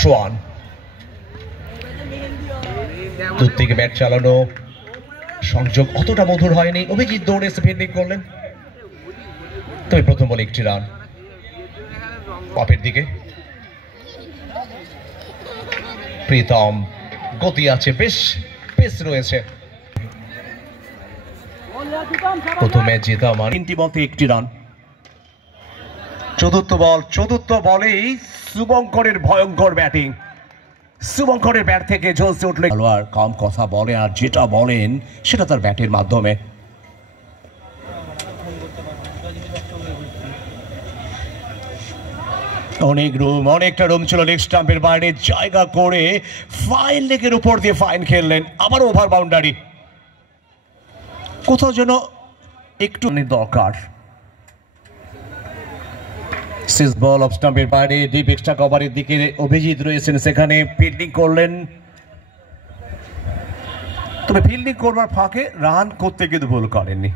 সোয়ান দূর থেকে ব্যাট চালানো, সংযোগ অতটা মধুর হয়নি। অভিজিৎ দৌড়ে এসে ফিল্ডিং করলেন, তবে প্রথম বলে একটি রান। পপের দিকে প্রীতম, গতি আছে, বেশ পেস রয়েছে। প্রথম ম্যাচ জেতা আমার 3টি বলতে 1টি রান। চতুর্থ বলেই শুভঙ্করের ভয়ঙ্কর ব্যাটিং। শুভঙ্করের ব্যাট থেকে ঝলসে উঠলে খেলোয়াড় কম কথা বলে, আর যেটা বলেন সেটা তার ব্যাটের মাধ্যমে। অনেকটা রুম ছিল লেগ স্টাম্পের বাইরে, জায়গা করে ফাইন লেগের উপর দিয়ে ফাইন খেললেন। আবার ওভার বাউন্ডারি, কোথাও যেন একটু দরকার। সিক্স বল অফ স্টাম্পের বাইরে, ডিপ এক্সট্রা কভারের দিকে অভিজিৎ রয়েছেন, সেখানে ফিল্ডিং করলেন। তবে ফিল্ডিং করবার ফাঁকে রান করতে কিন্তু ভুল করেননি।